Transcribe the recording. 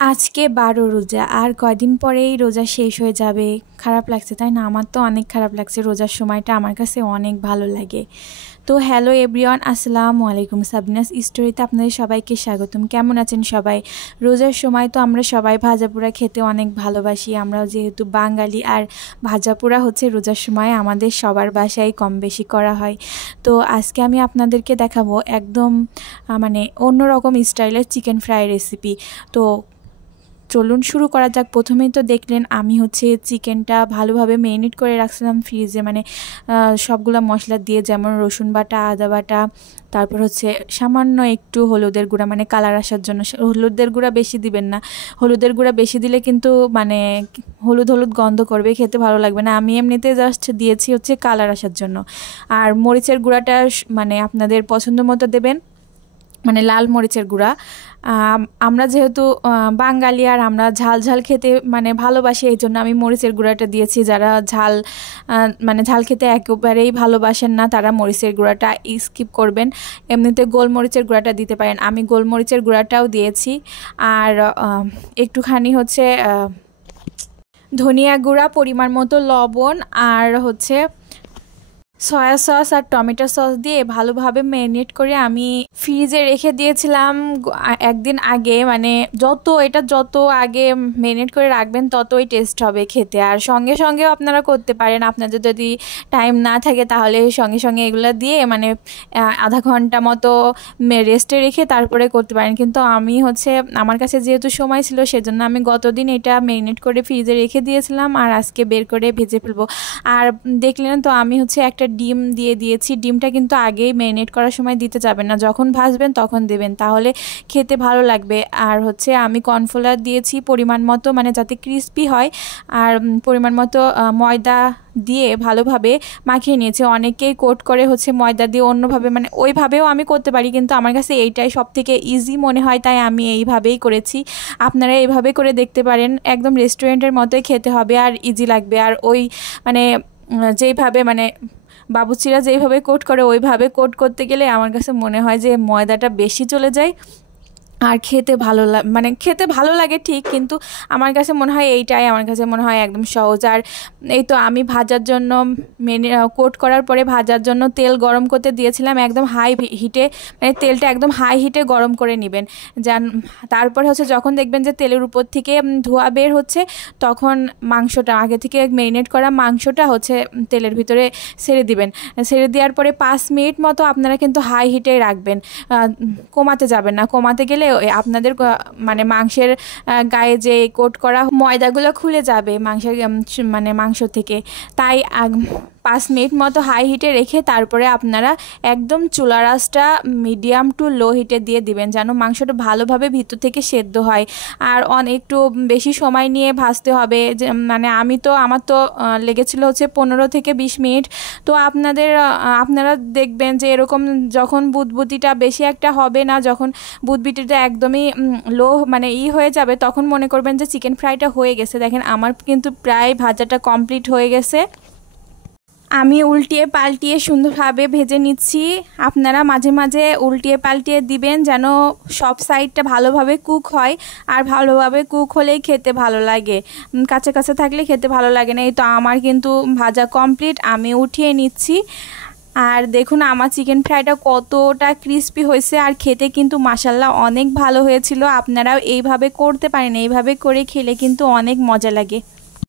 আজকে ১২ রোজা আর কয়দিন পরেই রোজা শেষ হয়ে যাবে। খারাপ লাগছে তাই না? আমার তো অনেক খারাপ লাগছে। রোজার সময়টা আমার কাছে অনেক ভালো লাগে। তো হ্যালো এভরিওয়ান, আসসালামু আলাইকুম। সাবিনাস স্টোরিতে আপনাদের সবাইকে স্বাগতম। কেমন আছেন সবাই? রোজার সময় তো আমরা সবাই ভাজাপোড়া খেতে অনেক ভালোবাসি। আমরা যেহেতু বাঙালি, আর ভাজাপোড়া হচ্ছে রোজার সময় আমাদের সবার বাসায় কম বেশি করা হয়। তো আজকে আমি আপনাদেরকে দেখাবো একদম অন্যরকম স্টাইলের চিকেন ফ্রাই রেসিপি। তো চলুন শুরু করা যাক। প্রথমেই তো দেখলেন আমি হচ্ছে চিকেনটা ভালোভাবে ম্যারিনেট করে রাখছিলাম ফ্রিজে, সবগুলো মশলা দিয়ে, যেমন রসুন বাটা, আদা বাটা, তারপর হচ্ছে সামান্য একটু হলুদের গুঁড়া, কালার আসার জন্য। হলুদের গুঁড়া বেশি দিবেন না, হলুদের গুঁড়া বেশি দিলে কিন্তু হলুদ হলুদ গন্ধ করবে, খেতে ভালো লাগবে না। আমি এমনিতে জাস্ট দিয়েছি হচ্ছে কালার আসার জন্য। আর মরিচের গুঁড়াটা আপনাদের পছন্দ মতো দেবেন, লাল মরিচের গুঁড়া। আমরা যেহেতু বাঙালি আর আমরা ঝাল ঝাল খেতে ভালোবাসি, এই জন্য আমি মরিচের গুঁড়াটা দিয়েছি। যারা ঝাল ঝাল খেতে একেবারেই ভালোবাসেন না, তারা মরিচের গুঁড়াটা স্কিপ করবেন। এমনিতে গোলমরিচের গুঁড়াটা দিতে পারেন, আমি গোলমরিচের গুঁড়াটাও দিয়েছি। আর একটুখানি হচ্ছে ধনিয়া গুঁড়া, পরিমাণ মতো লবণ, আর হচ্ছে সয়া সস আর টমেটো সস দিয়ে ভালোভাবে ম্যারিনেট করে আমি ফ্রিজে রেখে দিয়েছিলাম একদিন আগে। যত আগে ম্যারিনেট করে রাখবেন ততই টেস্ট হবে খেতে। আর সঙ্গে সঙ্গেও আপনারা করতে পারেন, আপনাদের যদি টাইম না থাকে তাহলে সঙ্গে সঙ্গে এগুলো দিয়ে আধা ঘন্টা মতো রেস্টে রেখে তারপরে করতে পারেন। কিন্তু আমি আমার কাছে যেহেতু সময় ছিল, সেজন্য আমি গতদিন এটা ম্যারিনেট করে ফ্রিজে রেখে দিয়েছিলাম, আর আজকে বের করে ভেজে ফেলবো। আর দেখলেন তো আমি একটা ডিম দিয়ে দিয়েছি। ডিমটা কিন্তু আগেই ম্যারিনেট করার সময় দিতে যাবেন না, যখন ভাজবেন তখন দেবেন, তাহলে খেতে ভালো লাগবে। আর আমি কর্নফ্লাওয়ার দিয়েছি পরিমাণ মতো, যাতে ক্রিস্পি হয়। আর পরিমাণ মতো ময়দা দিয়ে ভালোভাবে মাখিয়ে নিয়েছি। অনেকেই কোট করে ময়দা দিয়ে অন্যভাবে, ওইভাবেও আমি করতে পারি, কিন্তু আমার কাছে এইটাই সব থেকে ইজি মনে হয়, তাই আমি এইভাবেই করেছি। আপনারা এইভাবে করে দেখতে পারেন, একদম রেস্টুরেন্টের মতোই খেতে হবে আর ইজি লাগবে। আর ওই যেইভাবে বাবুর্চিরা যেইভাবে কোট করে ওইভাবে কোট করতে গেলে আমার কাছে মনে হয় যে ময়দাটা বেশি চলে যায়, আর খেতে খেতে ভালো লাগে ঠিক, কিন্তু আমার কাছে মনে হয় এইটাই একদম সহজ। আর এই তো আমি ভাজার জন্য কোট করার পরে ভাজার জন্য তেল গরম করতে দিয়েছিলাম একদম হাই হিটে। তেলটা একদম হাই হিটে গরম করে নেবেন। তারপরে যখন দেখবেন যে তেলের উপর থেকে ধোঁয়া বের হচ্ছে, তখন মাংসটা, আগে থেকে ম্যারিনেট করা মাংসটা তেলের ভিতরে ছেড়ে দিবেন। ছেড়ে দেওয়ার পরে 5 মিনিট মতো আপনারা কিন্তু হাই হিটে রাখবেন, কমাতে যাবেন না। কমাতে গেলে আপনাদের মাংসের গায়ে যে কোট করা ময়দাগুলো খুলে যাবে মাংস থেকে। তাই 5 মিনিট মতো হাই হিটে রেখে তারপরে আপনারা একদম চুলার আঁচটা মিডিয়াম টু লো হিটে দিয়ে দিবেন, যেন মাংসটা ভালোভাবে ভিতর থেকে সেদ্ধ হয়। আর একটু বেশি সময় নিয়ে ভাজতে হবে। আমার তো লেগেছিল 15 থেকে 20 মিনিট। তো আপনারা দেখবেন যে এরকম যখন বুদবুদিটা বেশি একটা হবে না, যখন বুদবুদিটা একদমই লো হয়ে যাবে, তখন মনে করবেন যে চিকেন ফ্রাইটা হয়ে গেছে। দেখেন আমার কিন্তু প্রায় ভাজাটা কমপ্লিট হয়ে গেছে। আমি উল্টিয়ে পাল্টিয়ে সুন্দরভাবে ভেজে নিচ্ছি। আপনারা মাঝে মাঝে উল্টিয়ে পাল্টিয়ে দিবেন, যেন সব সাইডটা ভালোভাবে কুক হয়। আর ভালোভাবে কুক হলেই খেতে ভালো লাগে, কাঁচা কাঁচা থাকলে খেতে ভালো লাগে না। এই তো আমার কিন্তু ভাজা কমপ্লিট, আমি উঠিয়ে নিচ্ছি। আর দেখুন আমার চিকেন ফ্রাইটা কতটা ক্রিস্পি হয়েছে, আর খেতে কিন্তু মাশাআল্লাহ অনেক ভালো হয়েছিল। আপনারাও এইভাবে করতে পারেন, এইভাবে করে খেলে কিন্তু অনেক মজা লাগে।